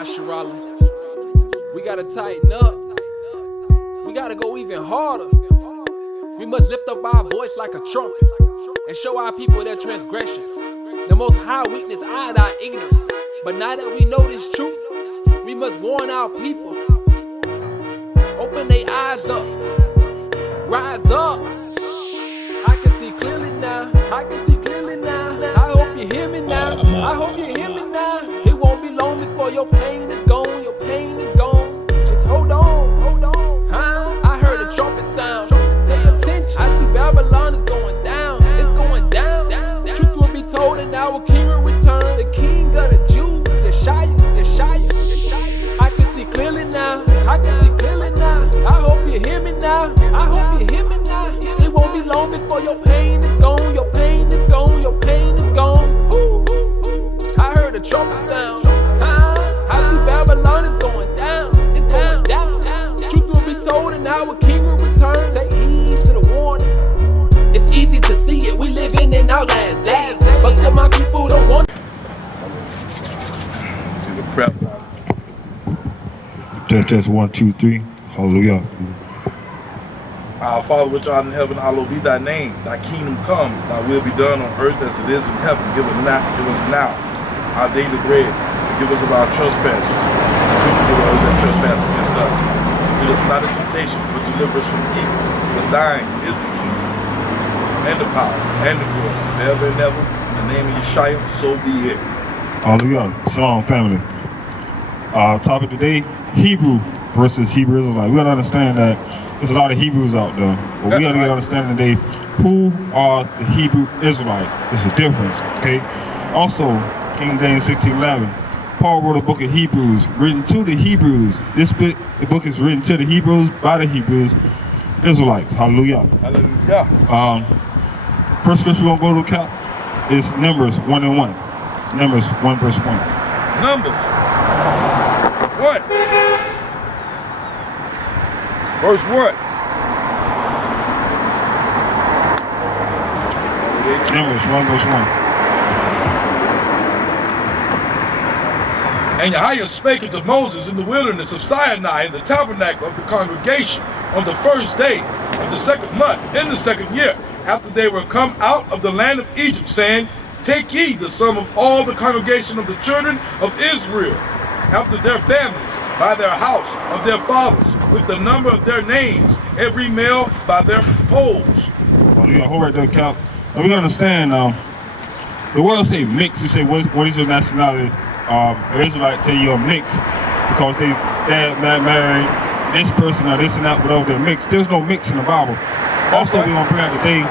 We gotta tighten up. We gotta go even harder. We must lift up our voice like a trumpet and show our people their transgressions. The most high weakness eyed our ignorance. But now that we know this truth, we must warn our people. Open their eyes up. Rise up. I can see clearly now. I can see clearly now. I hope you hear me now. I hope you hear me now. It won't be long before your pain is gone. Your pain is gone. Just hold on, hold on. Huh? I heard a trumpet sound. Pay attention. I see Babylon is going down. It's going down. Truth will be told and our king will return. The king of the Jews, Yeshaya. I can see clearly now. I can see clearly now. I hope you hear me now. I hope you hear me now. It won't be long before your pain is gone. Your pain is gone. Your pain is gone. I heard a trumpet sound. I see Babylon is going down. It's going down. Truth will be told and our king will return. Take heed to the warning. It's easy to see it. We living in our last days, but still my people don't want it. See the prep. Test 1, 2, 3. Hallelujah. Our Father which art in heaven, hallowed be thy name. Thy kingdom come, thy will be done on earth as it is in heaven. Give us now our daily bread. Forgive us of our trespasses, as we forgive those that trespass against us. Lead us not into temptation, but deliver us from evil. For thine is the kingdom, and the power, and the glory, forever and ever. In the name of Yeshua, so be it. Hallelujah. Shalom, family. Topic today, Hebrew versus Hebrew Israelite. We gotta understand that there's a lot of Hebrews out there, but we gotta get understanding today who are the Hebrew Israelite. There's a difference, okay? Also, King James 16:11. Paul wrote a book of Hebrews written to the Hebrews. The book is written to the Hebrews by the Hebrews Israelites. Hallelujah. Hallelujah. First scripture we're gonna go to cap is Numbers 1:1. Numbers 1 verse 1. Numbers 1 verse 1. Numbers 1 verse 1. And Yahweh spake unto Moses in the wilderness of Sinai in the tabernacle of the congregation on the first day of the second month in the second year, after they were come out of the land of Egypt, saying, Take ye the sum of all the congregation of the children of Israel, after their families, by their house of their fathers, with the number of their names, every male by their polls. Well, you got to hold right there, Cal. Now we got to understand, the world say mix. You say, what is your nationality? Israelite tell you a mix because they married this person or this and that, whatever they're mixed. There's no mix in the Bible. Also, we're going to bring out today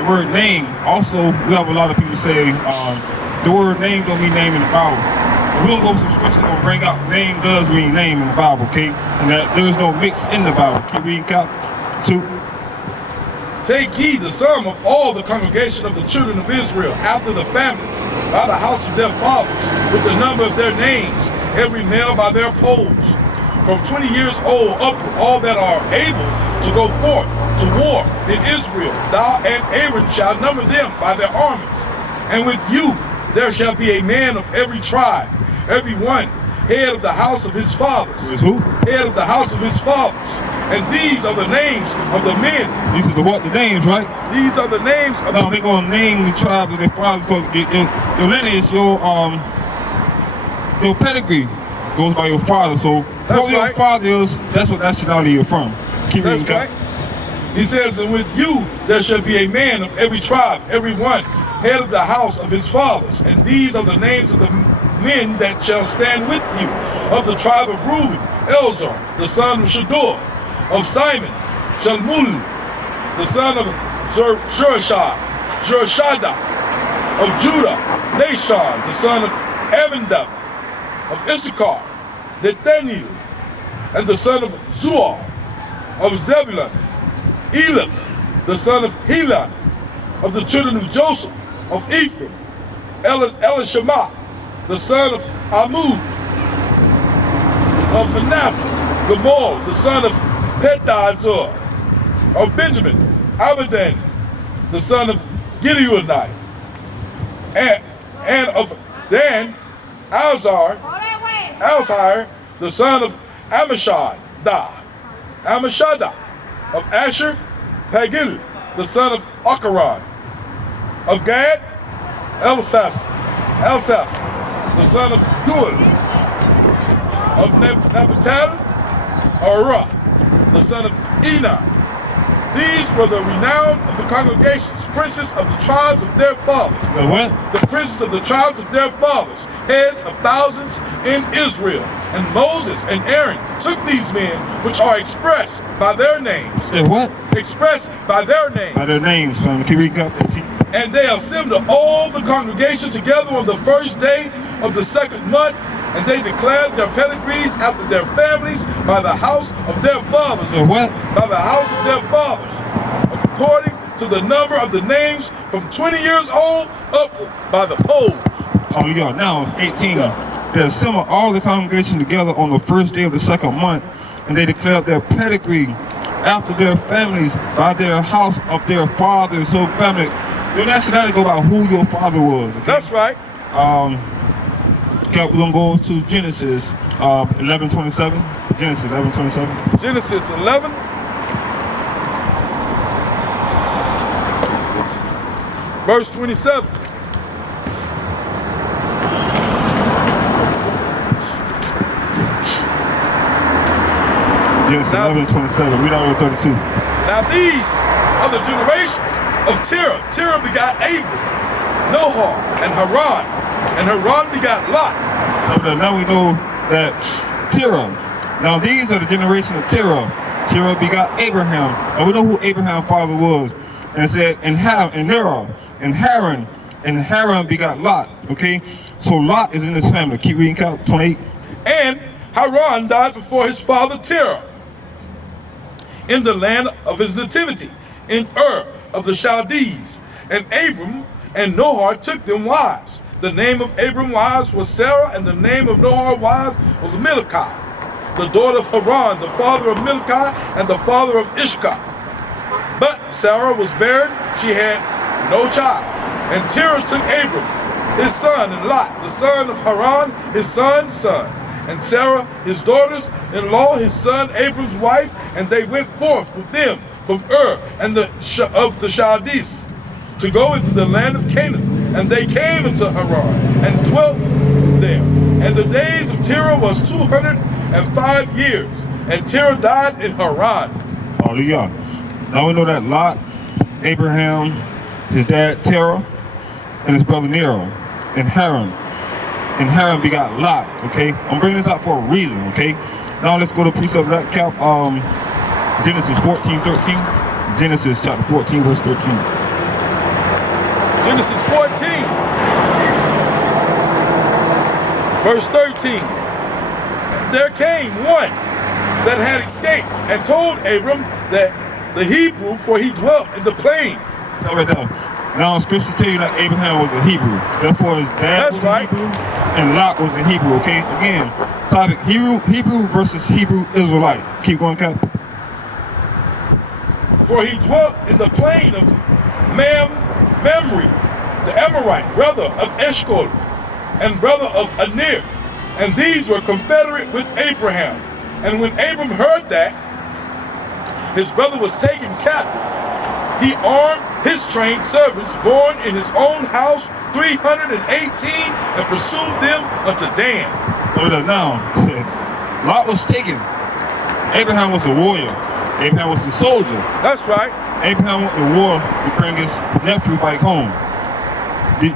the word name. Also, we have a lot of people say the word name don't mean name in the Bible. We're going to go some scriptures and bring out name does mean name in the Bible, okay? And that there is no mix in the Bible. Keep reading, Cap. 2. Take ye the sum of all the congregation of the children of Israel, after the families, by the house of their fathers, with the number of their names, every male by their polls. From 20 years old upward, all that are able to go forth to war in Israel, thou and Aaron shall number them by their armies. And with you there shall be a man of every tribe, every one head of the house of his fathers. Who? Head of the house of his fathers. And these are the names of the men. These are the names, right? These are the names of they're going to name the tribes of their fathers. Your lineage, your pedigree goes by your father. So whoever your father is, that's what nationality you're from. Keep reading, right. He says, and with you there shall be a man of every tribe, every one, head of the house of his fathers. And these are the names of the men that shall stand with you. Of the tribe of Reuben, Elzar, the son of Shador. Of Simon, Shalmul, the son of Jershada. Of Judah, Nashon, the son of Abindab. Of Issachar, Nathaniel, and the son of Zuar. Of Zebulun, Elam, the son of Helon. Of the children of Joseph. Of Ephraim, Elishama, the son of Amud. Of Manasseh, Gamal, the son of Pedazur. Of Benjamin, Abidan, the son of Gideonite. And of Dan, Azar, Elzir, the son of Ammishaddai, of Asher, Pagil, the son of Akaran, of Gad, Elsaph, the son of Duel, of Naphtali, Arah, the son of Enan. These were the renown of the congregations, princes of the tribes of their fathers. The what? The princes of the tribes of their fathers, heads of thousands in Israel. And Moses and Aaron took these men, which are expressed by their names. The what? Expressed by their names. By their names. Can you read up? And they assembled all the congregation together on the first day of the second month, and they declared their pedigrees after their families by the house of their fathers. The what? By the house of their fathers, according to the number of the names from 20 years old upward by the polls. Hallelujah. Now, 18. They assembled all the congregation together on the first day of the second month, and they declared their pedigree after their families by their house of their fathers. So, family, your nationality go by who your father was. Okay? That's right. Okay, we're gonna go to Genesis 11:27. Genesis 11:27. Genesis 11. Verse 27. Genesis 11:27. Read out to 32. Now these are the generations of Terah. Terah begot Abram, Noah, and Haran. And Haran begot Lot. Now we know that Terah. Now these are the generation of Terah. Terah begot Abraham. And we know who Abraham's father was. And it said, and Haran begot Lot. Okay? So Lot is in this family. Keep reading, count 28. And Haran died before his father Terah in the land of his nativity, in Ur of the Chaldees. And Abram and Noah took them wives. The name of Abram's wives was Sarah, and the name of Noah's wives was Milcah, the daughter of Haran, the father of Milcah, and the father of Ishkah. But Sarah was barren, she had no child. And Terah took Abram, his son, and Lot, the son of Haran, his son's son, and Sarah, his daughters-in-law, his son Abram's wife, and they went forth with them from Ur and of the Chaldees to go into the land of Canaan. And they came into Haran and dwelt there. And the days of Terah was 205 years. And Terah died in Haran. Hallelujah. Now we know that Lot, Abraham, his dad Terah, and his brother Nero, and Haran. And Haran begot Lot. Okay? I'm bringing this up for a reason. Okay? Now let's go to precept that cap. Genesis 14:13. Genesis chapter 14, verse 13. Genesis 14, verse 13. There came one that had escaped and told Abram that the Hebrew, for he dwelt in the plain. Stop right there. Now scriptures tell you that Abraham was a Hebrew. Therefore his dad was a Hebrew and Lot was a Hebrew. Okay? Again, topic Hebrew versus Hebrew Israelite. Keep going, Cap. For he dwelt in the plain of Mamre, the Amorite, brother of Eshcol, and brother of Anir, and these were confederate with Abraham. And when Abram heard that his brother was taken captive, he armed his trained servants born in his own house 318 and pursued them unto Dan. So now, Lot was taken. Abraham was a warrior. Abraham was a soldier. That's right. Abraham went to war to bring his nephew back home.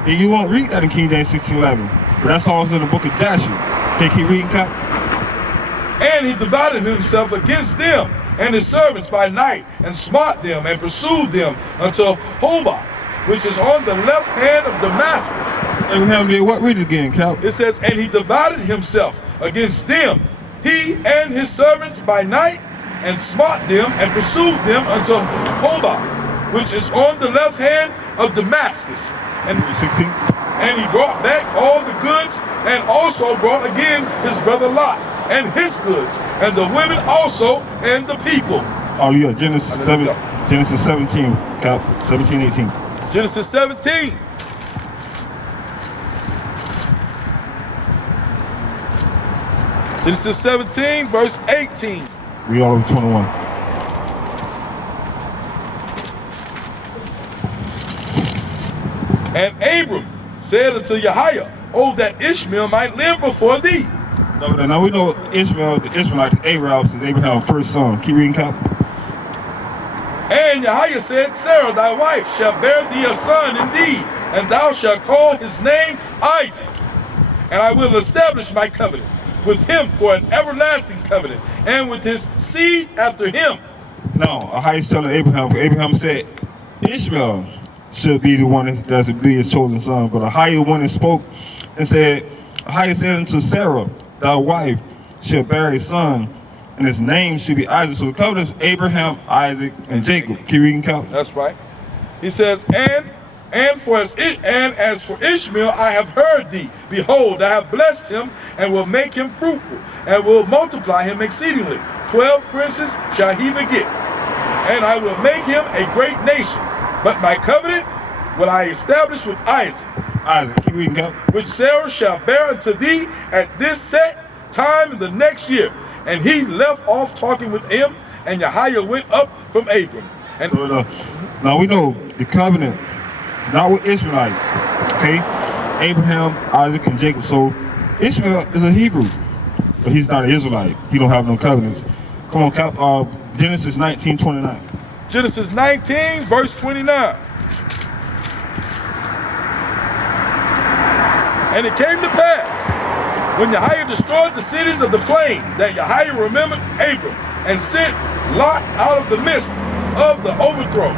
You won't read that in King James 16:11, but that's also in the book of Joshua. Okay, keep reading, Cap. And he divided himself against them and his servants by night, and smote them and pursued them until Hobah, which is on the left hand of Damascus. Abraham did what? Read it again, Cap. It says, and he divided himself against them, he and his servants by night, and smote them and pursued them until Hobah, which is on the left hand of Damascus. And 16. And he brought back all the goods, and also brought again his brother Lot, and his goods, and the women also, and the people. Oh yeah, Genesis 17, Cap, 17, 18. Genesis 17. Genesis 17, verse 18. Read all over 21. And Abram said unto Yahweh, oh, that Ishmael might live before thee. Now we know Ishmael, the Israelite, Abraham, is Abraham's first son. Keep reading, Cap. And Yahweh said, Sarah thy wife shall bear thee a son indeed, and thou shalt call his name Isaac. And I will establish my covenant with him for an everlasting covenant, and with his seed after him. No, Yahweh's telling Abraham, for Abraham said Ishmael should be the one that's to be his chosen son. But Yahweh went and spoke and said, Yahweh said unto Sarah, thy wife shall bear a son, and his name should be Isaac. So the covenant is Abraham, Isaac, and Jacob. Keep reading, Cap. That's right. He says, and as for Ishmael, I have heard thee. Behold, I have blessed him, and will make him fruitful, and will multiply him exceedingly. 12 princes shall he beget, and I will make him a great nation. But my covenant will I establish with Isaac. Isaac, keep reading, Cap. Which Sarah shall bear unto thee at this set time in the next year. And he left off talking with him, and Yahweh went up from Abram. And now we know the covenant is not with Israelites, okay? Abraham, Isaac, and Jacob. So Ishmael is a Hebrew, but he's not an Israelite. He don't have no covenants. Come on, Cap. Genesis 19:29. Genesis 19, verse 29. And it came to pass, when Yahweh destroyed the cities of the plain, that Yahweh remembered Abram, and sent Lot out of the midst of the overthrow,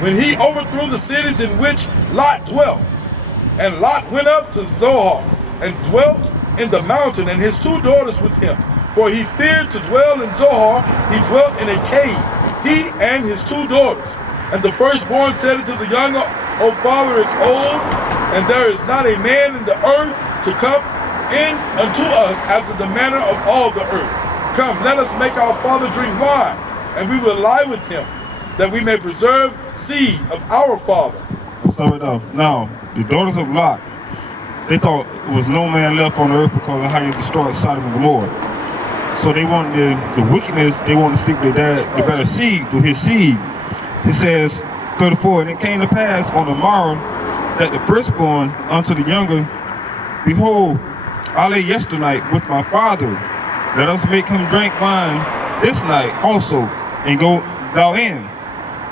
when he overthrew the cities in which Lot dwelt. And Lot went up to Zoar, and dwelt in the mountain, and his 2 daughters with him. For he feared to dwell in Zoar, he dwelt in a cave, he and his 2 daughters. And the firstborn said unto the younger, O father is old, and there is not a man in the earth to come in unto us after the manner of all the earth. Come, let us make our father drink wine, and we will lie with him, that we may preserve seed of our father. Stop it down. Now, the daughters of Lot, they thought there was no man left on the earth because of how you destroyed Sodom and Gomorrah. So they wanted the wickedness, they wanted to stick with their dad, the better seed, through his seed. It says, 34, and it came to pass on the morrow that the firstborn unto the younger, behold, I lay yesternight with my father. Let us make him drink wine this night also, and go thou in,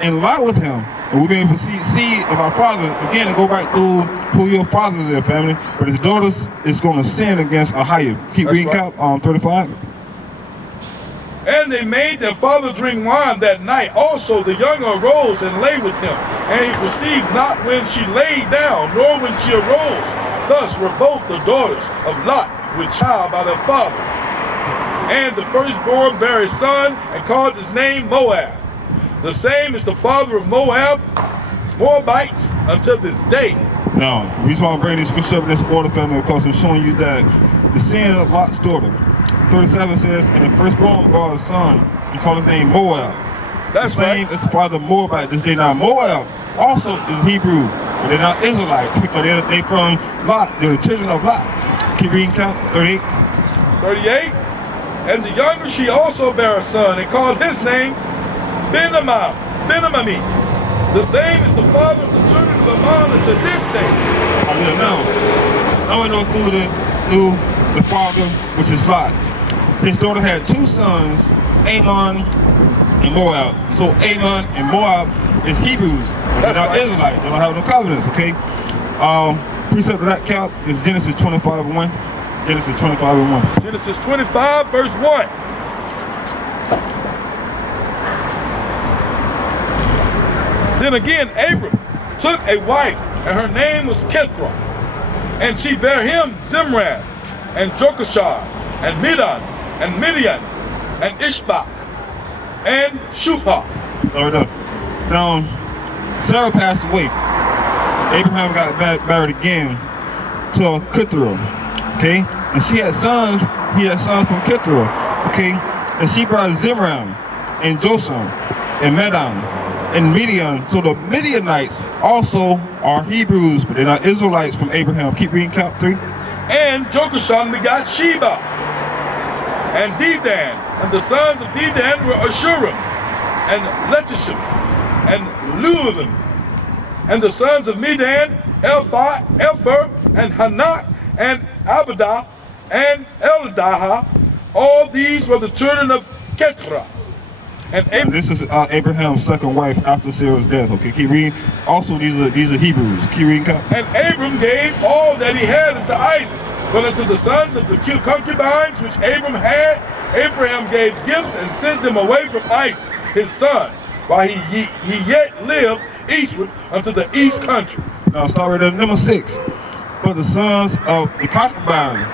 and lie with him, and we may able to see seed of our father again, and go back through who your fathers is, family. But his daughters is going to sin against Ahijah. Keep reading, right. Cap, 35. And they made their father drink wine that night. Also the younger arose and lay with him. And he perceived not when she lay down, nor when she arose. Thus were both the daughters of Lot with child by their father. And the firstborn bare a son, and called his name Moab. The same is the father of Moabites until this day. Now, the reason why I bring this scripture up in this order, family, because I'm showing you that the sin of Lot's daughter. 37 says, and the firstborn bore a son, he called his name Moab. That's the same right. as the father of Moabite this day. Now, Moab also is Hebrew, but they're not Israelites, because they from Lot. They're the children of Lot. Keep reading, Cap, 38. 38. And the younger she also bare a son, and called his name Benamami. The same is the father of the children of Ammon unto this day. Now we know through the father, which is Lot. His daughter had 2 sons, Ammon and Moab. So Ammon and Moab is Hebrews. They're not Israelites. They don't have no covenants, okay? Precept of that, Cap, is Genesis 25:1. Genesis 25:1. Genesis 25, verse 1. Then again, Abram took a wife, and her name was Keturah. And she bare him Zimran, and Jokashah, and Midan, and Midian, and Ishbak, and Shuha. Now, Sarah passed away. Abraham got married again to Keturah, okay? And she had sons, he had sons from Keturah, okay? And she brought Zimran, and Josham, and Medan, and Midian. So the Midianites also are Hebrews, but they're not Israelites from Abraham. Keep reading, Cap 3. And Jokashah begot Sheba. and Dedan. And the sons of Dedan were Ashurim, and Letishim, and Ludim. And the sons of Medan, Epher, and Hanak, and Abidah, and Eldaha. All these were the children of Keturah. And this is Abraham's second wife after Sarah's death. Okay, keep reading. Also, these are Hebrews. Keep reading. And Abram gave all that he had unto Isaac, but unto the sons of the concubines which Abram had, Abraham gave gifts and sent them away from Isaac, his son, while he yet lived eastward unto the east country. Now start right at number 6. But the sons of the concubine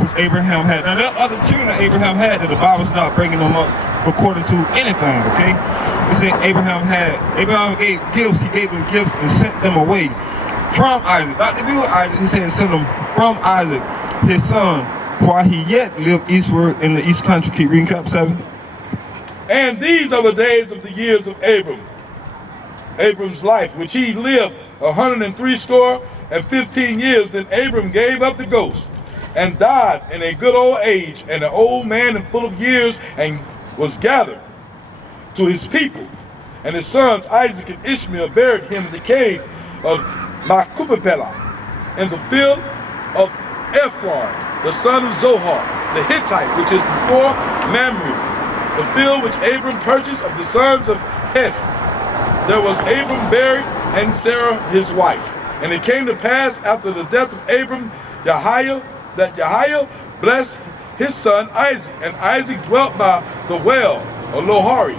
which Abraham had. Now there are other children that Abraham had that the Bible's not bringing them up according to anything, okay? It said Abraham gave gifts, he gave them gifts and sent them away from Isaac. Not to be with Isaac, he said send them from Isaac, his son, while he yet lived eastward in the east country. Keep reading, cap 7. And these are the days of the years of Abram's life, which he lived 160 years. Then Abram gave up the ghost and died in a good old age, and an old man and full of years, and was gathered to his people. And his sons Isaac and Ishmael buried him in the cave of Machpelah in the field of Ephron, the son of Zohar, the Hittite, which is before Mamre, the field which Abram purchased of the sons of Heth. There was Abram buried, and Sarah his wife. And it came to pass after the death of Abram, that Yahiah blessed his son Isaac, and Isaac dwelt by the well of Lohari.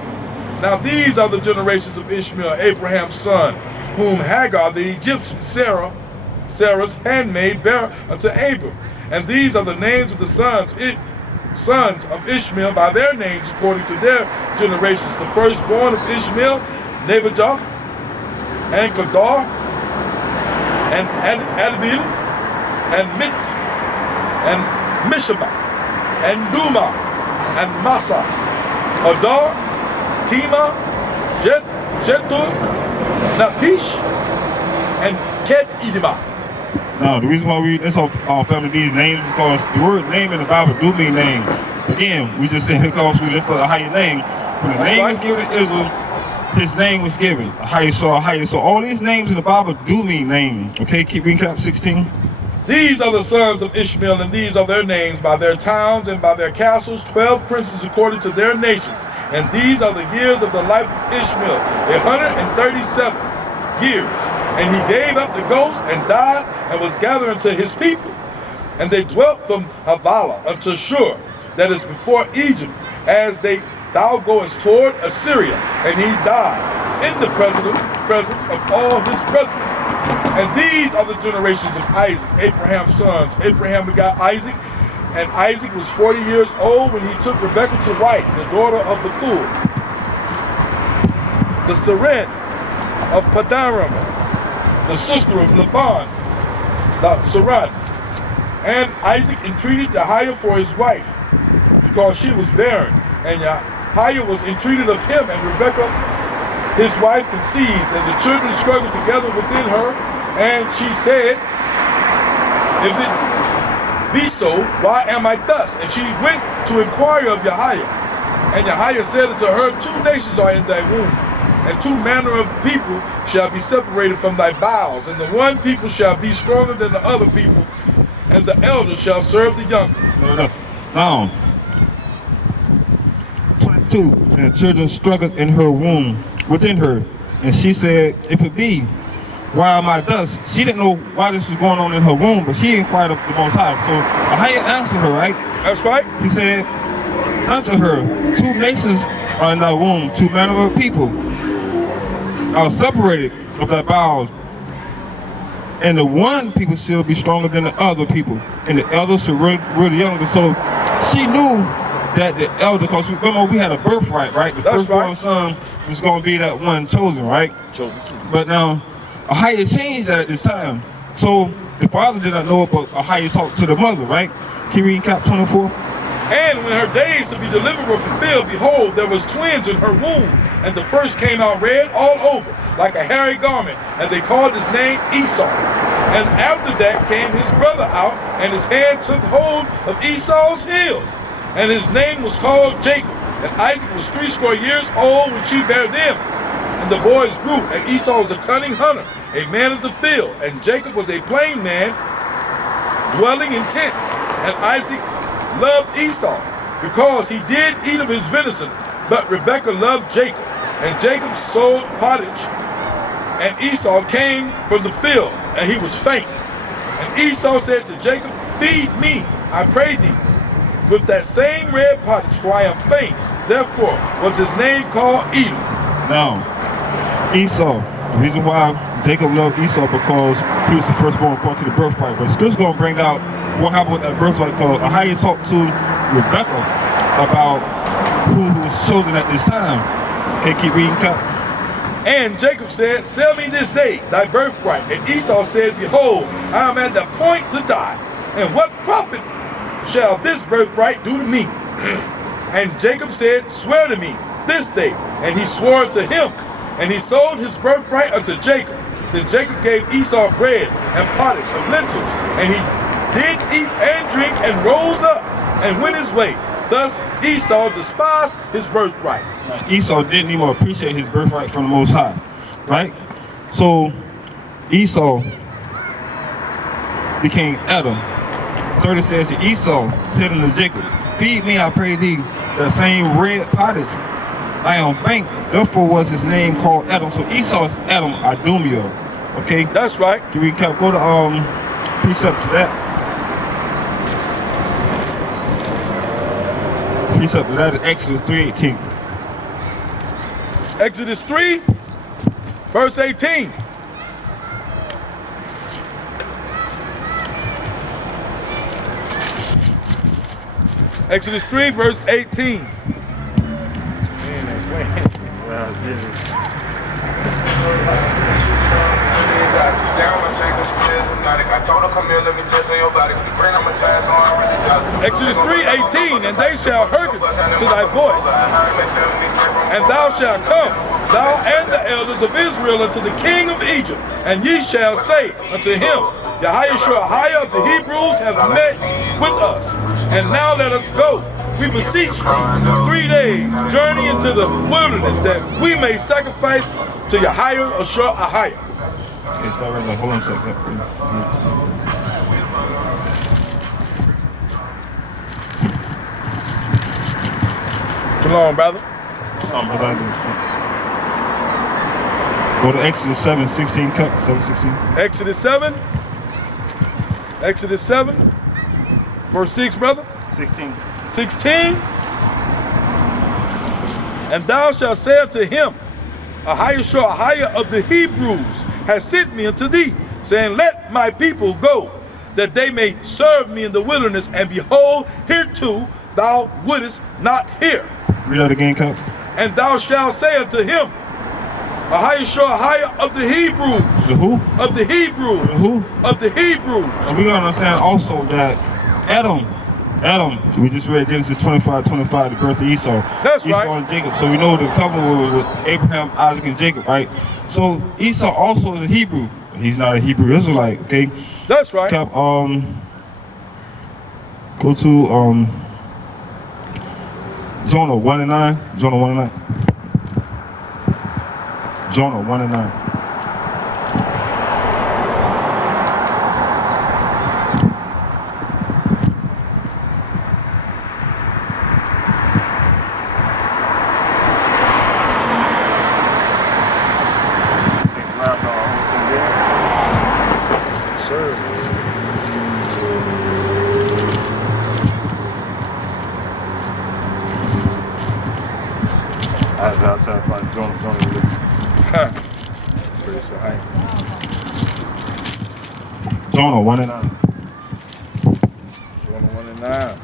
Now these are the generations of Ishmael, Abraham's son, whom Hagar the Egyptian, Sarah's handmaid, bare unto Abram. And these are the names of the sons of Ishmael by their names according to their generations. The firstborn of Ishmael, Nebajoth, and Kedar, and Adbeel, and Mitz, and Mishama, and Duma, and Massa, Adar, Tima, Jetur, Napish, and Ket Idima. Now, the reason why we this family these names is because the word name in the Bible do mean name. Again, we just said because we lift up a higher name. When the name was given to Israel, his name was given. A higher. So all these names in the Bible do mean name. Okay, keep reading cap 16. These are the sons of Ishmael, and these are their names by their towns and by their castles, 12 princes according to their nations. And these are the years of the life of Ishmael, 137 years. And he gave up the ghost and died and was gathered unto his people. And they dwelt from Havilah unto Shur, that is before Egypt, as thou goest toward Assyria. And he died in the presence of all his brethren. And these are the generations of Isaac, Abraham's sons. Abraham begot Isaac, and Isaac was 40 years old when he took Rebekah to wife, the daughter of Bethuel, the Seren of Padan, the sister of Laban, the Saran. And Isaac entreated Yahiah for his wife, because she was barren. And Yahiah was entreated of him, and Rebekah, his wife, conceived, and the children struggled together within her. And she said, if it be so, why am I thus? And she went to inquire of Yahiah. And Yahiah said unto her, 2 nations are in thy womb, and 2 manner of people shall be separated from thy bowels, and the one people shall be stronger than the other people, and the elder shall serve the younger. Now, 22, and the children struggled in her womb within her, and she said, if it be, why am I thus? She didn't know why this was going on in her womb, but she inquired of the Most High. So Yahiah answered her, right? That's right. He said unto her, 2 nations are in thy womb, 2 manner of people are separated of thy bowels, and the one people shall be stronger than the other people, and the elder shall rule the younger. So she knew that the elder, because remember we had a birthright, right? The firstborn son was going to be that one chosen, right? Chosen. But now Yahiah changed that at this time. So the father did not know it, but Yahiah talked to the mother, right? Can you read cap 24? And when her days to be delivered were fulfilled, behold, there was twins in her womb. And the first came out red all over, like a hairy garment. And they called his name Esau. And after that came his brother out, and his hand took hold of Esau's heel. and his name was called Jacob. And Isaac was 80 years old when she bare them. And the boys grew, and Esau was a cunning hunter, a man of the field, and Jacob was a plain man, dwelling in tents. And Isaac loved Esau, because he did eat of his venison, but Rebekah loved Jacob. And Jacob sowed pottage, and Esau came from the field, and he was faint. And Esau said to Jacob, feed me, I pray thee, with that same red pottage, for I am faint. Therefore was his name called Edom. Now, Esau, the reason why Jacob loved Esau because he was the firstborn according to the birthright. But Scripture's going to bring out what happened with that birthright, because Ahiah talked to Rebekah about who was chosen at this time. Okay, keep reading, Cap. And Jacob said, sell me this day thy birthright. And Esau said, behold, I am at the point to die. And what profit shall this birthright do to me? And Jacob said, swear to me this day. And he swore to him. And he sold his birthright unto Jacob. Then Jacob gave Esau bread and pottage of lentils. And he did eat and drink and rose up and went his way. Thus Esau despised his birthright. Esau didn't even appreciate his birthright from the Most High, right? So Esau became Edom. 30 says that Esau said unto Jacob, feed me, I pray thee, the same red pottage. I am faint. Therefore was his name called Edom. So Esau is Edom, Idumea. Okay? That's right. Can we go to precept to that? Precept to that is Exodus 3:18. Exodus 3, verse 18. Exodus 3, verse 18. Exodus 3:18, and they shall hearken to thy voice, and thou shalt come, thou and the elders of Israel, unto the king of Egypt, and ye shall say unto him, Ahiah of the Hebrews have met with us, and now let us go, we beseech thee, 3 days journey into the wilderness, that we may sacrifice to Ahiah. Okay, start right now. Hold on a second. Shalom, brother. Go to Exodus 7:16, Cup 7:16. Exodus 7. Exodus 7. Verse 6, brother. 16. 16. And thou shalt say unto him, Ahiah of the Hebrews has sent me unto thee, saying, let my people go, that they may serve me in the wilderness, and behold, hereto thou wouldest not hear. Read that again, Cup. And thou shalt say unto him, Ahiah of the Hebrews. The who? Of the Hebrews. The who? Of the Hebrews. So we gotta understand also that Edom, we just read Genesis 25:25, the birth of Esau. That's Esau right. and Jacob. So we know the covenant was with Abraham, Isaac, and Jacob, right? So Esau also is a Hebrew. He's not a Hebrew Israelite, okay? That's right. Cap, go to Jonah 1:9. Jonah 1:9. Jonah 1:9. Outside find Jonah. Jonah 1:9. Jonah 1:9.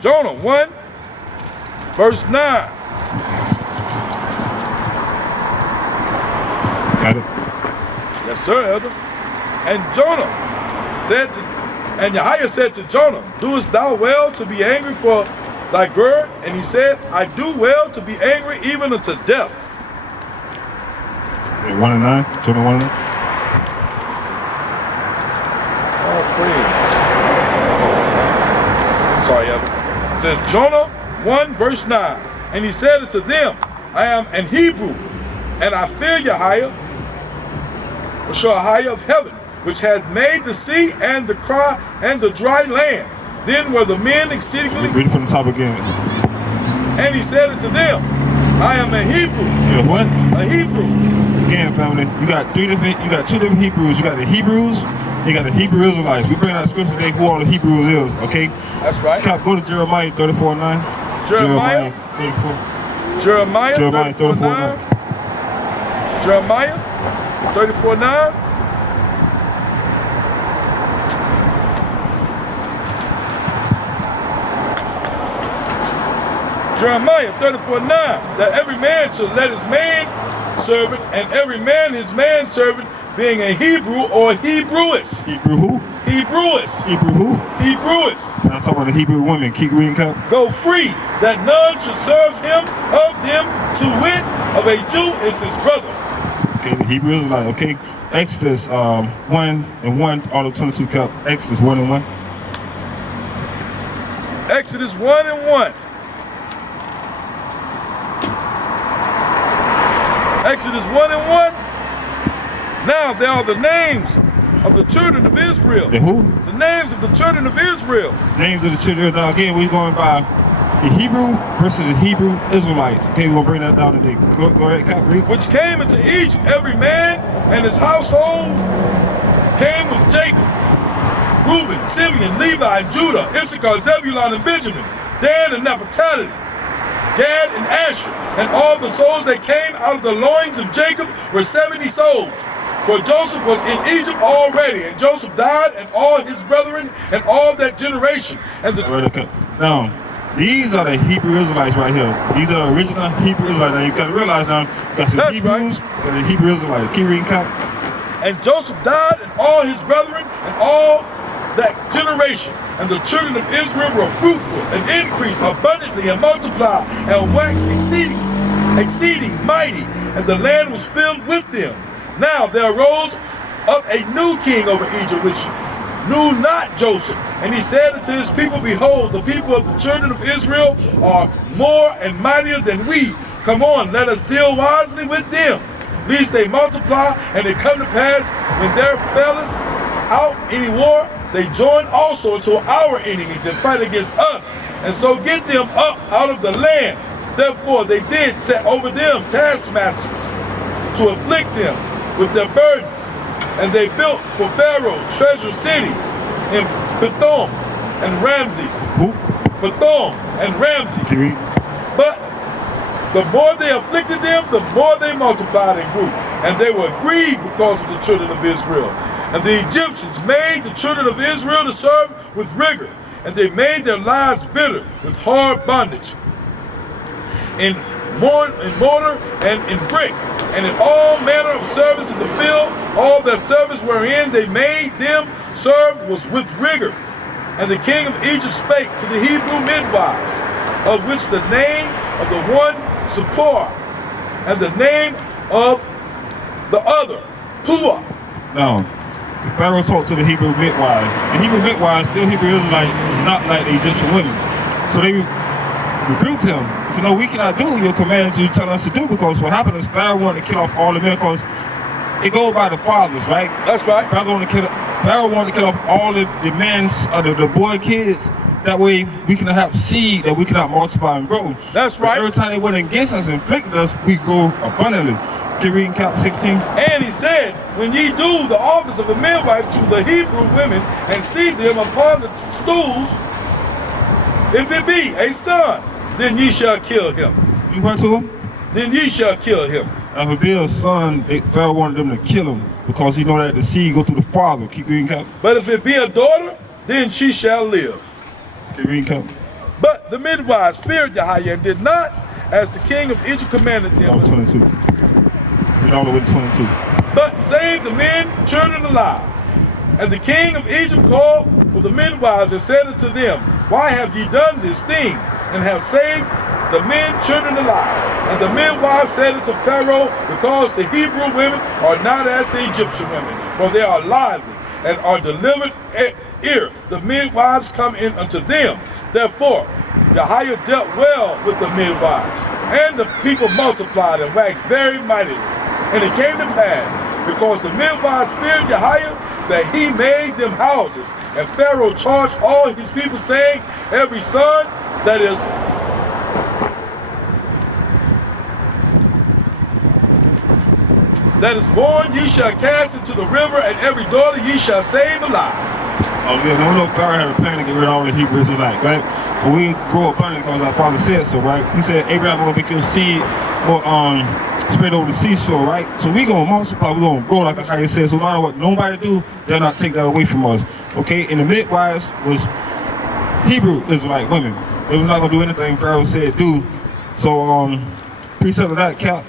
Jonah 1, verse 9. Got it? Yes, sir, elder. And Jonah said to And Ahiah said to Jonah, doest thou well to be angry for thy gird? And he said, I do well to be angry even unto death. 1:9, Jonah 1:9. All Says Jonah 1 verse 9. And he said unto them, I am an Hebrew, and I fear Yahweh, of heaven, which hath made the sea and the dry land. Then were the men exceedingly. Read it from the top again. And he said unto them, I am a Hebrew. Yeah, what? A Hebrew. Again, family, you got two different Hebrews. You got the Hebrews, you got the Hebrew Israelites. We bring out scripture today who all the Hebrews is, okay? That's right. Go to Jeremiah 34:9. Jeremiah 34. Jeremiah 34:9. Jeremiah 34:9. Jeremiah 34:9. That every man shall let his manservant, and every man his manservant, being a Hebrew or Hebrewess. Hebrew who? Hebrewess. Hebrew who? Hebrewess. Now talking about the Hebrew women. Keep reading, Cap. Go free, that none should serve him of them, to wit, of a Jew is his brother. Okay, the Hebrew Israelite, okay? Exodus 1 and 1, all of 22, Cap. Exodus 1 and 1. Exodus 1 and 1. Exodus 1 and 1. Now there are the names of the children of Israel. The who? The names of the children of Israel. Names of the children. Now again, we're going by the Hebrew versus the Hebrew Israelites. Okay, we're going to bring that down today. Go ahead, Cap, read. Which came into Egypt, every man and his household came with Jacob. Reuben, Simeon, Levi, Judah, Issachar, Zebulun, and Benjamin, Dan and Naphtali, Gad and Asher, and all the souls that came out of the loins of Jacob were 70 souls. For Joseph was in Egypt already, and Joseph died, and all his brethren, and all that generation. And now, these are the Hebrew Israelites right here. These are the original Hebrew Israelites. Now you got to realize now, you got some Hebrews, and the Hebrew Israelites. Keep reading, Cap. And Joseph died, and all his brethren, and all that generation. And the children of Israel were fruitful, and increased abundantly, and multiplied, and waxed exceeding mighty, and the land was filled with them. Now there arose up a new king over Egypt, which knew not Joseph. And he said unto his people, behold, the people of the children of Israel are more and mightier than we. Come on, let us deal wisely with them, lest they multiply, and it come to pass, when there falleth out any war, they join also to our enemies and fight against us, and so get them up out of the land. Therefore they did set over them taskmasters to afflict them with their burdens. And they built for Pharaoh treasure cities in Pithom and Ramses. Who? Pithom and Ramses. But the more they afflicted them, the more they multiplied and grew. And they were grieved because of the children of Israel. And the Egyptians made the children of Israel to serve with rigor. And they made their lives bitter with hard bondage. In mortar and in brick, and in all manner of service in the field, all their service wherein they made them serve was with rigor. And the king of Egypt spake to the Hebrew midwives, of which the name of the one Zipporah, and the name of the other Puah. Now, the Pharaoh talked to the Hebrew midwives. The Hebrew midwives, still Hebrew Israelite, is not like the Egyptian women. So they rebuked him. He said, no, we cannot do your command you tell us to do, because what happened is Pharaoh wanted to kill off all the men, because it goes by the fathers, right? That's right. Pharaoh wanted to kill off all the men, the boy kids. That way we can have seed that we cannot multiply and grow. That's right. But every time they went against us and inflicted us, we grow abundantly. Keep reading, Cap 16. And he said, when ye do the office of a midwife to the Hebrew women, and see them upon the stools, if it be a son, then ye shall kill him. You went to him? Then ye shall kill him. If it be a son, Pharaoh wanted them to kill him, because he know that the seed go through the father. Keep reading, Cap. But if it be a daughter, then she shall live. Keep reading, Cap. But the midwives feared Yahweh and did not as the king of Egypt commanded them. 22. Read all the way to 22. But saved the men, children alive. And the king of Egypt called for the midwives and said unto them, why have ye done this thing, and have saved the men, children alive? And the midwives said unto Pharaoh, because the Hebrew women are not as the Egyptian women, for they are lively, and are delivered ear the midwives come in unto them. Therefore, Yahweh dealt well with the midwives, and the people multiplied and waxed very mightily. And it came to pass, because the midwives feared Yahweh, that he made them houses. And Pharaoh charged all his people, saying, every son that is born ye shall cast into the river, and every daughter ye shall save alive. Oh yeah, no Pharaoh had a plan to get rid of all the Hebrews, like, right? But we grow abundantly because our father said so, right? He said, Abraham will make your seed or spread over the seashore, right? So we gonna multiply, we gonna grow like how he said. So no matter what nobody do, they'll not take that away from us. Okay? And the midwives was Hebrew Israelite women. They was not gonna do anything Pharaoh said do. So precept of that, Cap.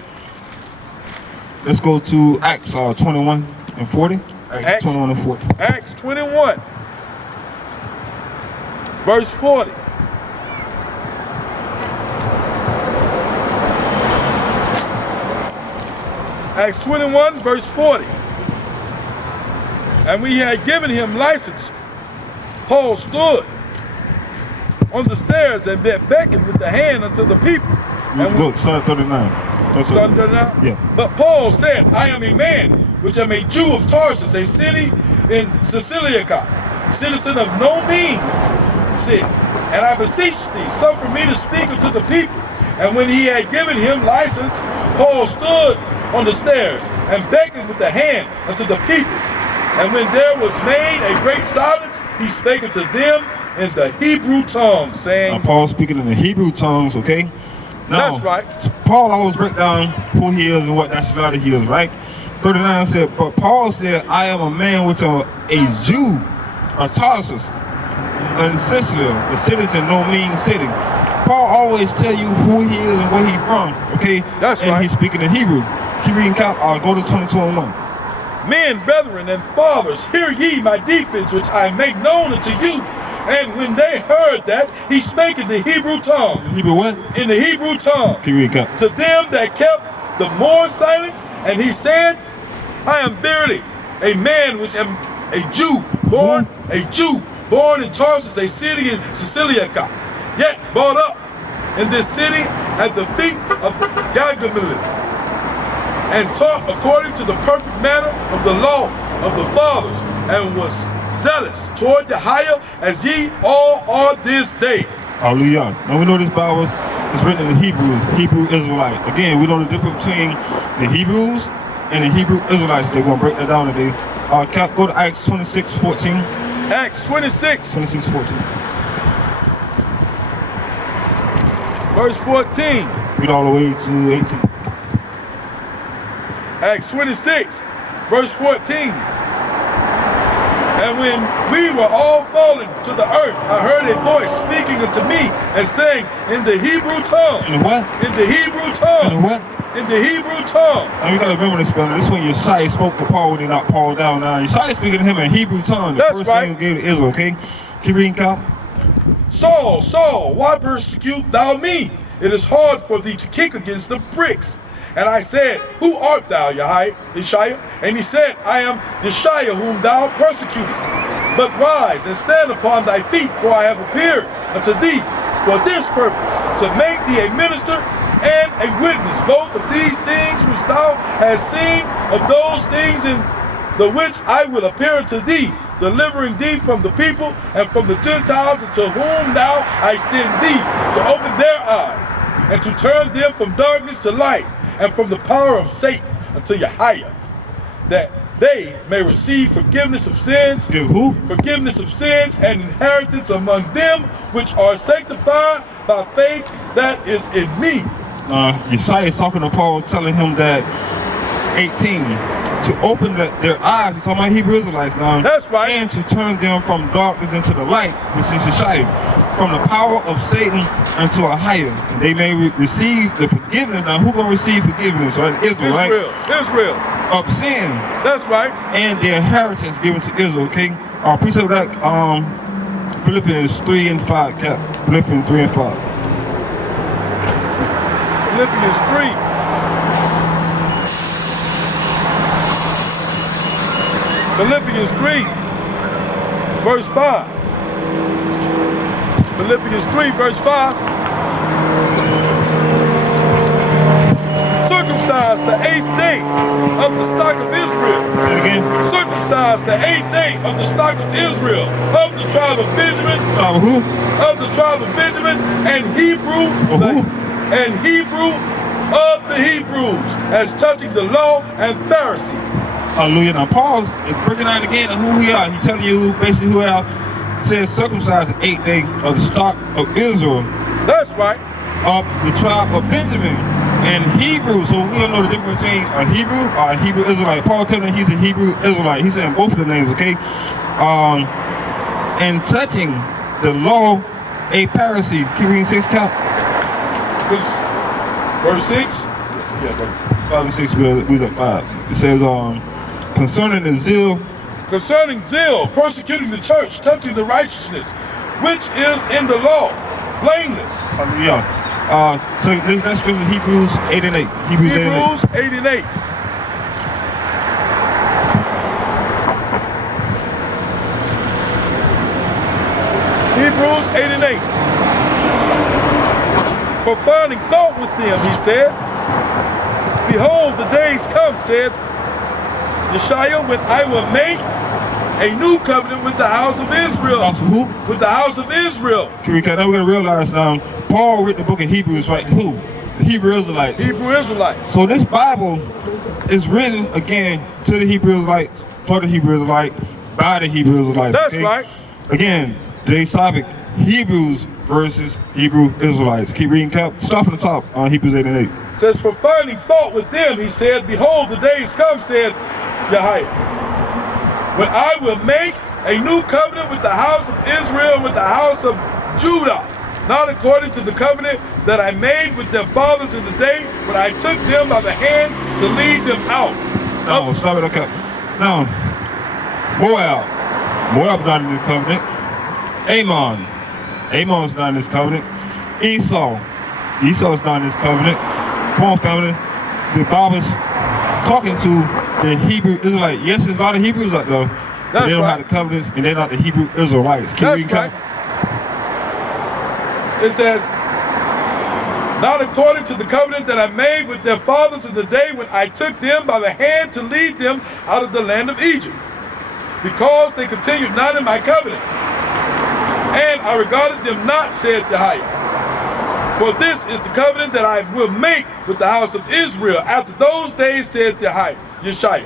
Let's go to Acts 21 and 40. Acts 21 and 40. Acts 21, verse 40. Acts 21, verse 40. And we had given him license. Paul stood on the stairs and beckoned with the hand unto the people. And Look, start 39. Started 39? Yeah. But Paul said, I am a man which am a Jew of Tarsus, a city in Cilicia, citizen of no mean city. And I beseech thee, suffer me to speak unto the people. And when he had given him license, Paul stood on the stairs and beckoned with the hand unto the people. And when there was made a great silence, he spake unto them in the Hebrew tongue, saying... Now Paul speaking in the Hebrew tongues, okay? Now, that's right. Paul always break down who he is and what nationality he is, right? 39 said, but Paul said, I am a man which am a Jew of Tarsus, in Sicily, the citizen no mean city. Paul always tell you who he is and where he from, okay? That's and right. He's speaking in Hebrew. Keep reading, go to 22 and 1. Men, brethren, and fathers, hear ye my defense, which I make known unto you. And when they heard that, he spake in the Hebrew tongue. Hebrew what? In the Hebrew tongue. Keep reading, Cap. To them that kept the more silence, and he said, I am verily a man which am a Jew, born in Tarsus, a city in Cilicia, yet brought up in this city at the feet of Gamaliel, and taught according to the perfect manner of the law of the fathers, and was zealous toward the higher, as ye all are this day. Hallelujah. Now we know this Bible is written in the Hebrews, Hebrew Israelite. Again, we know the difference between the Hebrews and the Hebrew Israelites. They're going to break that down today. Cap, go to Acts 26:14. Acts 26:14. Verse 14. Read all the way to 18. Acts 26, verse 14. And when we were all fallen to the earth, I heard a voice speaking unto me and saying in the Hebrew tongue. In the what? In the Hebrew tongue. In the what? In the Hebrew tongue. Now you gotta remember this, brother. This is when Yeshua spoke to Paul when he knocked Paul down. Now Yeshua speaking to him in Hebrew tongue. The That's first right. thing he gave to Israel, okay? Keep reading, Cal. Saul, Saul, why persecute thou me? It is hard for thee to kick against the pricks. And I said, who art thou, Yeshua? And he said, I am Yeshua whom thou persecutest. But rise and stand upon thy feet, for I have appeared unto thee for this purpose, to make thee a minister and a witness, both of these things which thou hast seen, of those things in the which I will appear unto thee, delivering thee from the people and from the Gentiles, unto whom now I send thee, to open their eyes, and to turn them from darkness to light, and from the power of Satan unto Yahweh, that they may receive forgiveness of sins. Give who? Forgiveness of sins and inheritance among them which are sanctified by faith that is in me. Yeshua is talking to Paul, telling him that 18, to open their eyes. He's talking about Hebrew Israelites now. That's right. And to turn them from darkness into the light, which is Yeshua, from the power of Satan unto a higher. They may receive the forgiveness. Now, who gonna receive forgiveness? Right? Israel, right? Israel. Of sin. That's right. And the inheritance given to Israel. Okay. Precept of that. Philippians 3 and 5. Cap. Philippians 3 and 5. Philippians 3. Philippians 3 verse 5. Philippians 3, verse 5. Circumcised the 8th day of the stock of Israel. Say it again. Circumcised the 8th day of the stock of Israel, of the tribe of Benjamin, Of who? of the tribe of Benjamin, and Hebrew, Of who? and Hebrew of the Hebrews, as touching the law and Pharisee. Hallelujah. Now Paul's breaking down again on who we are. He's telling you basically who we are. He says circumcised the 8th day of the stock of Israel, That's right. of the tribe of Benjamin, and Hebrew. So we don't know the difference between a Hebrew or a Hebrew Israelite. Paul telling him he's a Hebrew Israelite. He's saying both of the names, okay? And touching the law, a Pharisee. Keep reading 6, Cap. Verse 6. Yeah, 5 and 6, we're at 5. It says, concerning the zeal, Concerning zeal, persecuting the church, touching the righteousness, which is in the law, blameless. hallelujah. So let's go to Hebrews 8 and 8. Hebrews 8 and 8. Hebrews 8 and 8. Hebrews 8 and 8. For finding fault with them, he saith, behold, the days come, saith Yeshua, when I will make a new covenant with the house of Israel. Also, who? With the house of Israel. Now we're going to realize Paul wrote the book of Hebrews, right? Who? The Hebrew Israelites. Hebrew Israelites. So this Bible is written again to the Hebrew Israelites, for the Hebrew Israelite, by the Hebrew Israelites. That's okay? right. Again, today's topic, Hebrews versus Hebrew Israelites. Keep reading, Cap. Stop at the top on Hebrews 8 and 8. It says, for finding fault with them, he said, behold, the days come, saith Yahweh, when I will make a new covenant with the house of Israel and with the house of Judah, not according to the covenant that I made with their fathers in the day when I took them by the hand to lead them out. No, stop it, okay. Now, Moab not in this covenant. Ammon's not in this covenant. Esau's not in this covenant. Paul family, the Bible's talking to the Hebrew Israelite. Yes, there's a lot of Hebrews out there. That's they don't right. have the covenants, and they're not the Hebrew Israelites. Keep That's reading, right. Cap. It says, not according to the covenant that I made with their fathers in the day when I took them by the hand to lead them out of the land of Egypt, because they continued not in my covenant, and I regarded them not, saith Yahweh. For this is the covenant that I will make with the house of Israel after those days, saith Yeshua.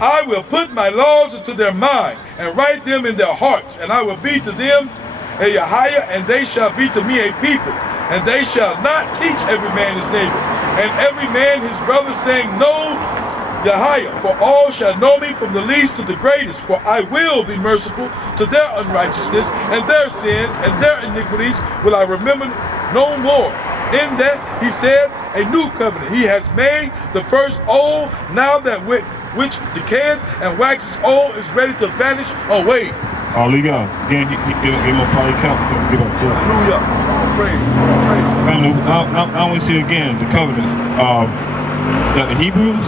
I will put my laws into their mind and write them in their hearts, and I will be to them a Yahweh, and they shall be to me a people. And they shall not teach every man his neighbor, and every man his brother, saying, Know Yahweh, for all shall know me from the least to the greatest, for I will be merciful to their unrighteousness, and their sins and their iniquities will I remember no more. In that he said, a new covenant he has made, the first old, now that which decayeth and waxes old is ready to vanish away. Hallelujah. Again, he give him a fire count. Give up to him. Hallelujah. Praise. Family, now we see again the covenants that the Hebrews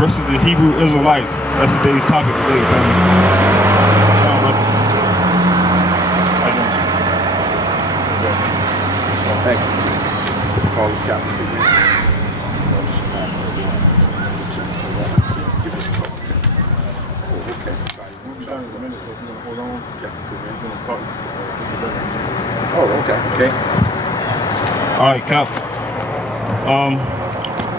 versus the Hebrew Israelites. That's today's topic today, family. Sean, brother. How you doing? Thank you. Call this captain. Oh, okay. All right, Cap.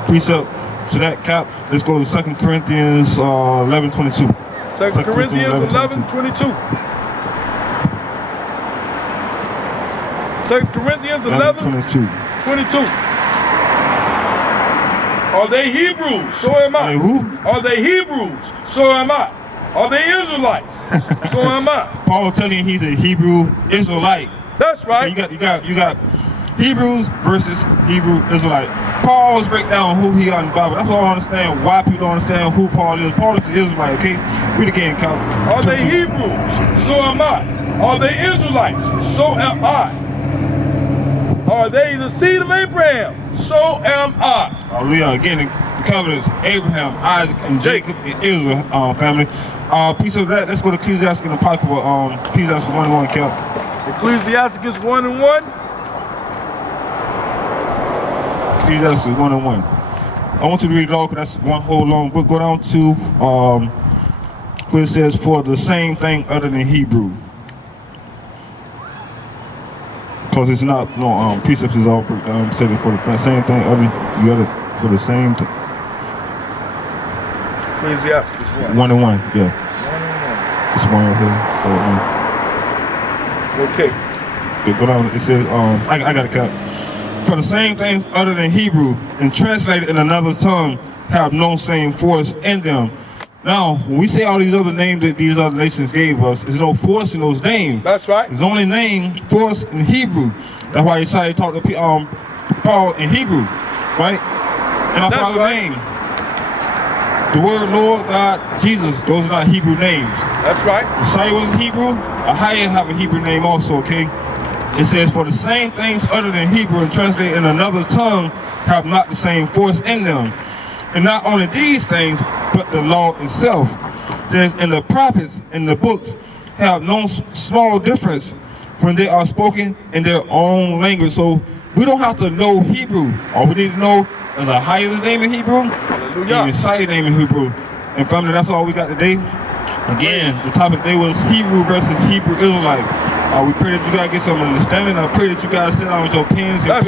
Precept to that, Cap. Let's go to 2 Corinthians 11:22. 2 Corinthians 11:22. 2 Corinthians 11:22. Are they Hebrews? So am I. Hey, who? Are they Hebrews? So am I. Are they Israelites? So am I. Paul telling you he's a Hebrew Israelite. That's right. Okay, you got Hebrews versus Hebrew Israelite. Paul's break down who he are in the Bible. That's why I don't understand why people don't understand who Paul is. Paul is an Israelite, okay? Read again, Cal. Are they Hebrews? So am I. Are they Israelites? So am I. Are they the seed of Abraham? So am I. Hallelujah. Again, the covenants, Abraham, Isaac, and Jacob, and Israel family. Piece of that. Let's go to Ecclesiastes and Apocrypha. Ecclesiastes 1:1, Kel. Ecclesiasticus 1:1. Ecclesiastes 1:1. I want you to read it all because that's one whole long book. Go down to where it says, for the same thing other than Hebrew. Because it's not, no, precepts is all said for the same thing other, you got it for the same thing. Ecclesiasticus 1. 1:1, yeah. 1:1. This one right here. Okay. Yeah, go down, it says, I got it, Cap. For the same things other than Hebrew and translated in another tongue have no same force in them. Now, when we say all these other names that these other nations gave us, there's no force in those names. That's right. There's only name, force in Hebrew. That's why Isaiah talked to Paul in Hebrew, right? And our Father's name. The word Lord, God, Jesus, those are not Hebrew names. That's right. Isaiah was Hebrew. Ahia have a Hebrew name also, okay? It says, for the same things other than Hebrew and translated in another tongue have not the same force in them. And not only these things, but the law itself. It says, and the prophets and the books have no small difference when they are spoken in their own language. So we don't have to know Hebrew. All we need to know is Ahia's name in Hebrew and Isaiah's name in Hebrew. And family, that's all we got today. Again, the topic today was Hebrew versus Hebrew Israelite. We pray that you guys get some understanding. I pray that you guys sit down with your pens and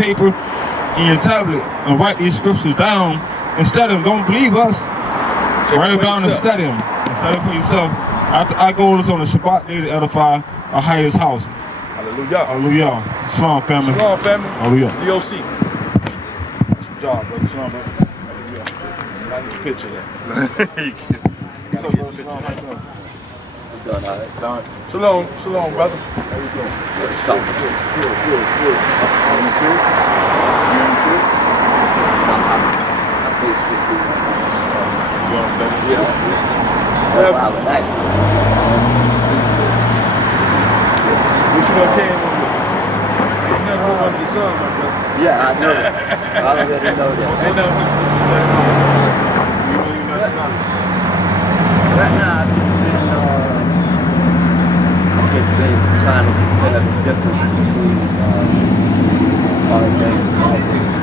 paper and your tablet and write these scriptures down and study them. Don't believe us. Write them down and study them. And study for yourself. Our goal is on the Shabbat day to edify Ahia's house. Hallelujah. Hallelujah. Shalom, family. Shalom, family. Hallelujah. D.O.C. Good job, brother. Shalom, brother. Hallelujah. I need a picture of that. What's up, bro? Shalom, how you doing? Shalom, shalom, brother. Good. What you gonna tell him? There's nothing new under the sun, my brother. Yeah, I know it. I already know that. Ain't nothing what you can study. You know you're nationality. Right now, I've just been trying to develop the difference between our names and our names.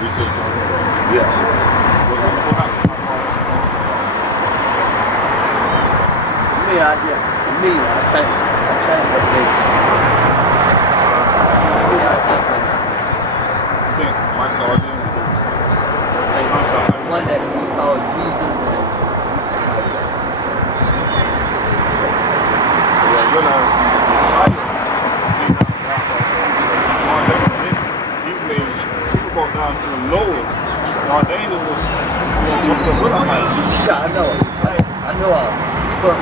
Research on that. Yeah. For me, I think what makes You think Michael Arden is the one that we call Jesus and I realize Messiah came down he made people go down to the lowest. Arden was yeah, I know. But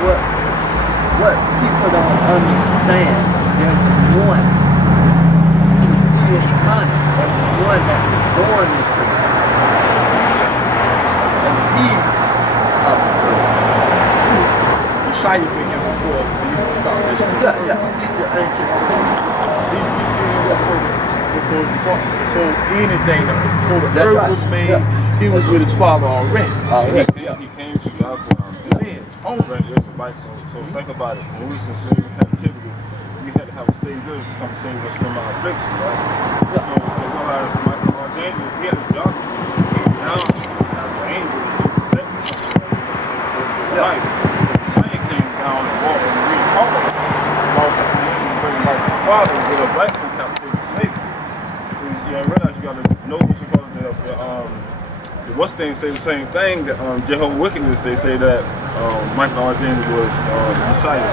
what people don't understand, there's one incarnate, there's one that was born into it. And he Messiah been here before the foundation. yeah, he's the ancient Before anything, before the That's earth right. was made, Yeah. he was with his father already. he came to die for our Sins. So think about it. When we was in slavery captivity, we had to have a savior to come save us from our affliction, right? So they realized Michael Archangel, he had a job. He came down as an angel to protect us. So right. Messiah came down and walked and recalled about the bring back to the father with a black folk captivity slavery. So you realize you gotta know what's because the what's thing say the same thing that Jehovah's Wickedness, they say that Michael Arden was Messiah.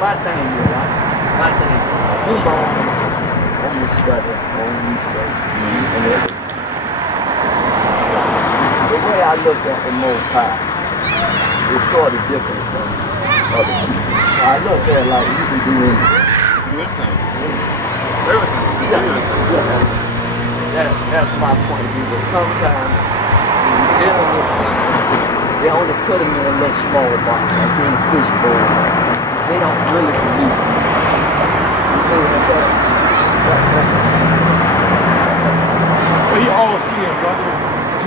My thing is, right? My thing is, we're on the study, on research, and everything. The way I look at the Most High is sort of different from other people. I look at it like you can do anything. Everything. Yeah, that's my point of view. But sometimes dealing with people, they only put them in a little small box, like in a fishbowl. They don't really believe it. You see what I'm saying? That's But he all seeing, brother.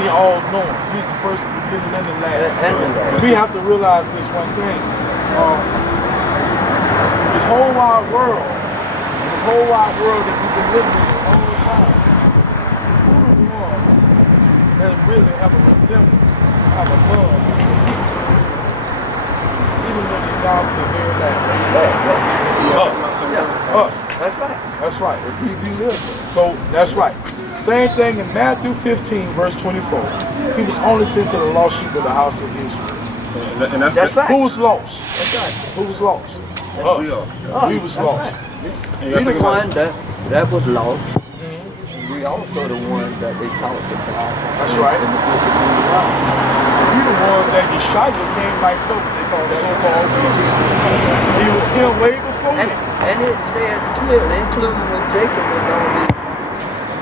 He all knowing. He's the first, the beginning, and the last. We have to realize this one thing. This whole wide world that we've been living in a long time, who the ones that really have a resemblance, have a love for people, even when they down to the very last? Us. That's right. That's right. So that's right. Same thing in Matthew 15, verse 24. He was only sent to the lost sheep of the house of Israel. And that's right. Who was lost? That's right. Who was lost? Us. We was lost. We the one that was lost. We also the ones that they talked about. That's right. In the book of Deuteronomy. We the ones that Yeshua came like folk. They call the so-called Jesus. He was here way before me. And it says clearly, including when Jacob was on his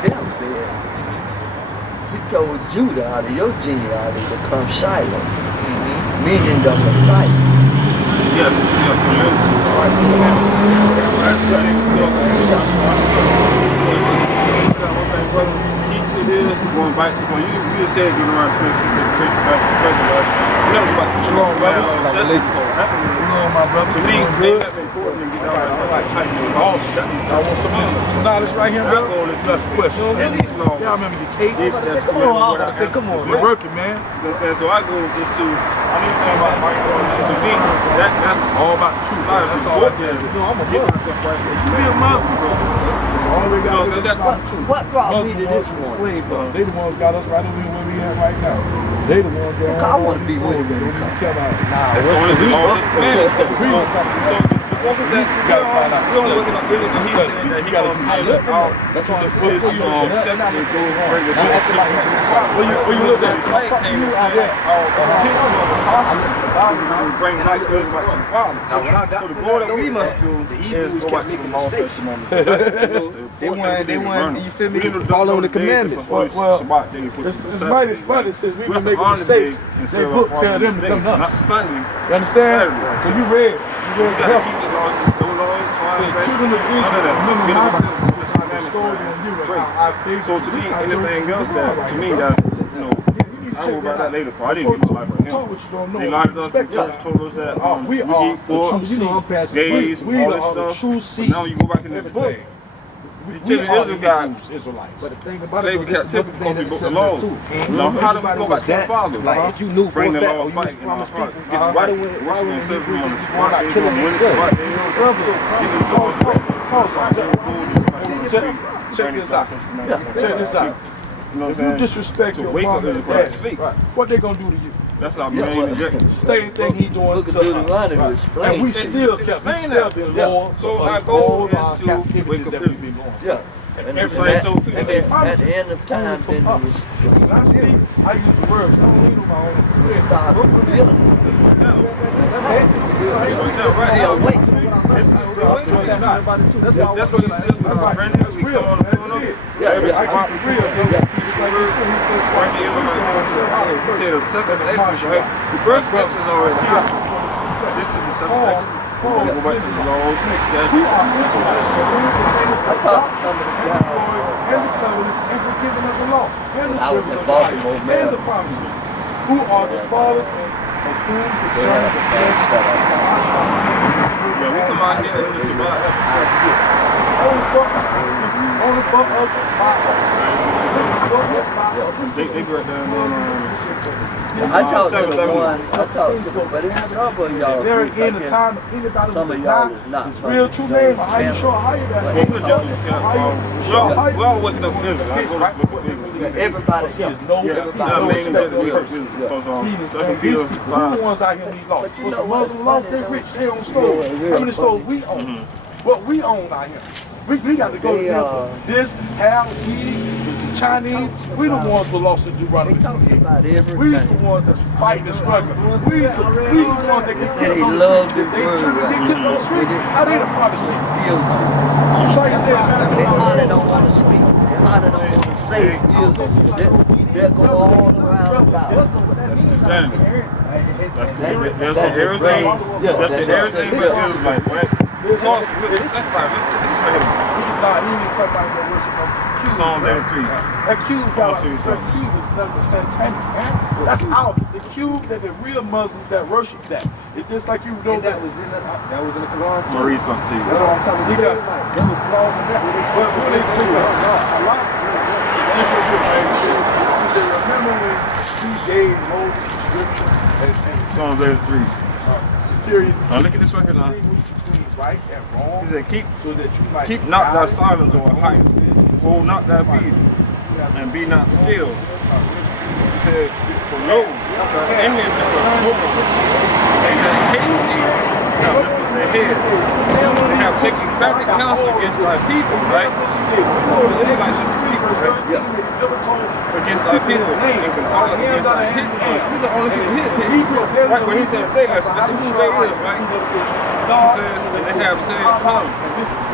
deathbed, he told Judah out of your genealogy to come Shiloh, meaning the Messiah. Going back to when you just said you're around 26 and Christian, that's the question, right? We have to go back to Shalom, brother. Shalom, my brother. To me, it's important to get out of that type of loss. I want some knowledge right here, brother. Let's push. Yeah, I remember the tape. Come on. We're working, man. You know what I'm saying? So I go just to, I need to say about Michael. To me, that's all about the truth. That's all I did. I'm a get myself right here. You be a Muslim, bro. All we got is what brought me to this one? They the ones got us right over here where we at right now. They the ones that I want to be with him. That's only the longest man. So what was that? We don't look at this. He's saying that he gonna sell it out. That's why it's separately go bring us in. When you look at the site came and said, bring life back to the Father. So the goal that we must do is go back to the law testimony. They want, you feel me, following the commandments. Well, it's mighty funny since we've been making mistakes. They book tell them to come Not nuts. Sunday. You understand? So you read. You gotta keep the law. Children of Israel, remember my story on you and how I feel. So to me, anything else that, to me, that's, you know, I will about that later, I didn't get my life from him. They lied to us, the church told us that we eat pork, gays, all this stuff. But now you go back in this book, the children of Israel got slavery captivity because we broke the laws. Now how do we go back to the Father? Like if you knew bring the law back in our heart, get right away, worship and serve him on the spot, they don't win the spot, they don't get these laws back. Check this out. Check this out. You know what I'm If you saying? disrespect To your wake up mom is and to go to dad, sleep. what they gonna do to you? That's our main objective. Same thing he doing Look at to us. Deuteronomy, explain. And we still kept, we still been loyal. So our goal is to wake up every Yeah. And at the end of time, then when I speak, I use the words. I don't need my own. start revealing. They awake. That's what you said with our friends. We come on the phone. I keep it real. He said the second exit, right? The first exit is already here. This is the second exit. We're going to go back to the laws, the statutes. I talked to some of the guys. And the covenants and the giving of the law and the I was service in of God Baltimore, and man. the promises. Who are the fathers of whom the Son of flesh? Yeah, we come out here and survive. It's only for us. It's only for us by us. They go down I talked to the one, but it's some of y'all. There again, the time of anybody Some with of a y'all lie, is not. it's real true name. How you sure how you that? We're all waking up Israel. I go to look at Israel. Everybody is no, That everybody main knows. objective we hurt Israel. Second Peter Who the 5. ones out here we lost? But you know The what? Muslim lost, they rich, they own stores. How many stores we own? What we own out here? We got to go to them for this, how, the Chinese. We the ones who lost to Deuteronomy. They talk about We the everything. ones that's fighting and struggling. We the ones that get Said he killed on the loved street. the They word. killed on the street. How they the promise? Guilty. You saw you said, They hardly don't want to speak. They hardly don't want to say it. that go all around about. That's Christianity. That's That's everything. yeah, That's everything but Israelite, right? Because think about it. Psalm 83. That cube got that cube is nothing but satanic, man. That's how the cube that the real Muslims that worship that. It's just like you know that was in the Quran. I'm gonna read something to you. That's what I'm telling you. There was flaws in that. When they speak a lot. Remember when he gave Moses the scripture and Psalm 83. security. Now look at this right here now. Between right and wrong. He said, So that you might keep not thy silence or height. Hold not thy peace, and be not still. He said, for lo, the enemies that were troubled, they that hate thee have lifted their head. They have taken crafty counsel against thy people, right? Oh, the Israelites is the people, right? Against thy people, and consoled against thy hit ones. We're the only people hit. Right, but he said, that's who they is, right? He says, and they have said, come,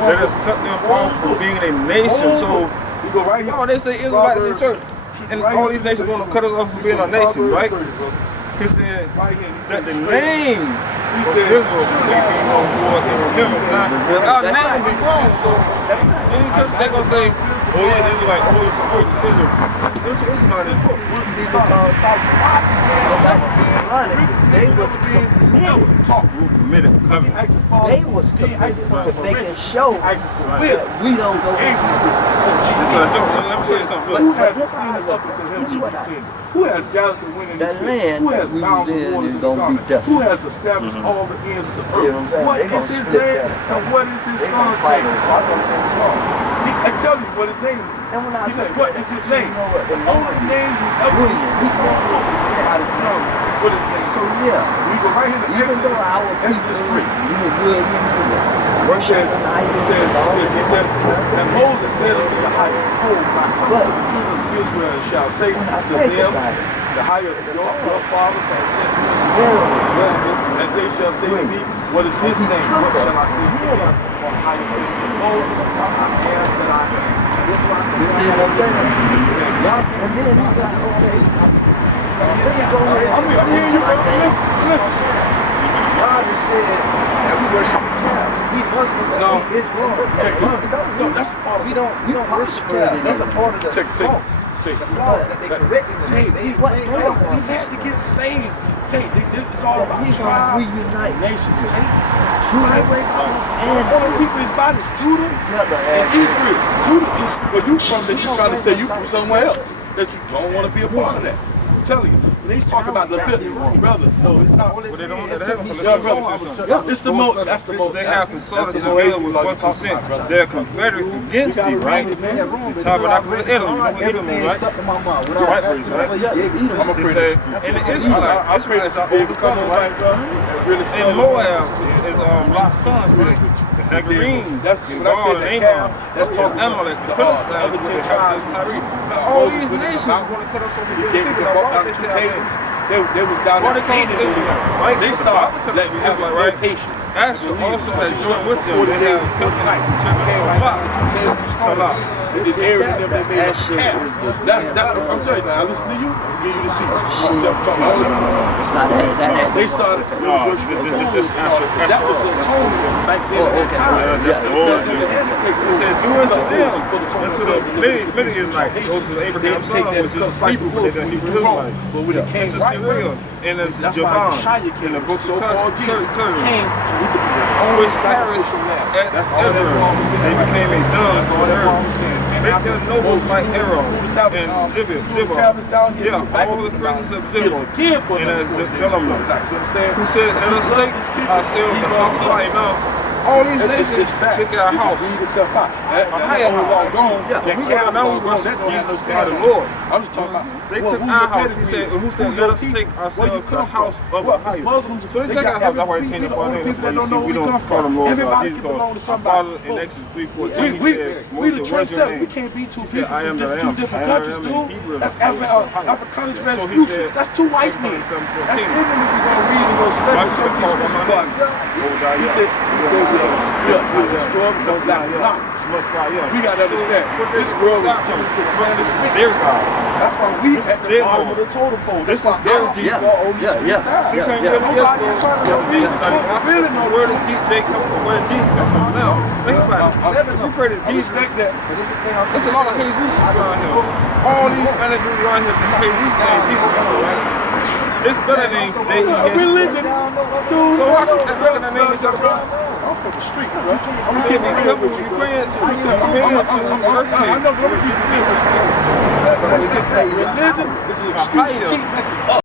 let us cut them off from being a nation. So, no, they say Israelites in church. And all these nations want to cut us off from being a nation, right? He said that the name of Israel may be no more than remembered. Now, our name be wrong. So, any church, they're going to say, oh yeah, Israelite, oh it's Israel. It's not his book. They was committed. They was committed to making sure that we don't go. Let me show you something. Who has gathered the wind in the land who has that we bound was the in waters is of gonna be garment? dust. Who has established all the ends of the earth? What is his name and what is his son's name? I tell you what his name is. He said, what is his name? The only name you ever what is his name? So yeah, We go right here to even though our Exodus people 3. worship He said, and Moses said unto the higher, behold, the children of Israel shall say to them, the higher your fathers have sent me to them, and they shall say to me, what is his name? What shall I say to him? Or higher says to Moses, I am that I am. This is up there. And then he's like, okay, let me go ahead. I'm hearing you, brother. Listen. God has said that we worship the cows. We Muslims, No. it's No, that's a part of we don't worship cows. That's a part of the law. The law that they corrected them. We had to get saved. It's all about tribes, nations. All the people is about is Judah and Israel. Judah is where you from that you're trying to say you from somewhere else. That you don't want to be a part of that. I'm telling you. When they talk about the fifth, brother, no, it's not. But they don't. It's the most. That's the most. They have consulted together with one consent. They're confederate against thee, right? The tabernacle of Edom. You know who Edom is, right? Right, right? They say, and the Israelites are overcoming, right? And Moab is Lot's sons, right? The Hagarenes, That's the what I said. Gaul, That's talking Amalek, the Philistines, all these nations want to cut us off from being people. They say, they was down Why in they call us Canaan. Israelites, right? They The start Bible tells letting us you have Israelite, right? patience. Asher also has joined with them. They have helped the children of Lot. Salah. They did Aaron and them, they made us calves. I'm telling you now, I listen to you, I'll give you this piece. I'm talking about they started worshiping the moon. That was the atonement back then at that time. That's the old. It said, do unto them, unto the many Israelites, those who Abraham's son, which is Hebrew, but they're Hebrew Israelites. But when it came To right, Syria, and as that's why Javan, Yeshaya in the books of so-called Jesus Curtis, came so he could be the only which perished sacrificial lamb. at That's all that Edom. Paul was saying. They became a dung That's all for the that Paul earth. was saying. Make their nobles like Aaron and Zibah. Yeah, all the presence of Zibah. And as Zelamah, who said, let us take ourselves the house of Ahinoam. All these nations took our house. A higher house. We got no worship Jesus God the Lord. I'm just talking about. They took our house. He said, who said, let us take ourselves the house of a higher. So they took our house. That's why he changed the name. That's why you see we don't call them Lord God. Jesus called our Father in Exodus 3:14. He said, We the Moses, what's your trendsetter. We name? can't be two He said, people I am from that I two am. different I am countries, in Hebrew. dude. That's I was Africanus So he Vespucius. said, That's two white men. That's even if we go read in no slavery, so he's scripture for himself. He said, we'll destroy the black knowledge. We got to understand, this world is coming to an end. This is their God. That's why we at the bottom of the totem pole. This is their Jesus. Nobody is trying to really know where did J come from? Where did Jesus come from? Now, think about it. If you pray to Jesus, there's a lot of Jesus around here. All these Spanish dudes around here, the Jesus name Jesus, right? It's better than religion. So how can I name this? I'm from the street, bro. I'm gonna keep it covered. You praying to I know, but I'm gonna keep it real. Religion is an excuse to keep messing up.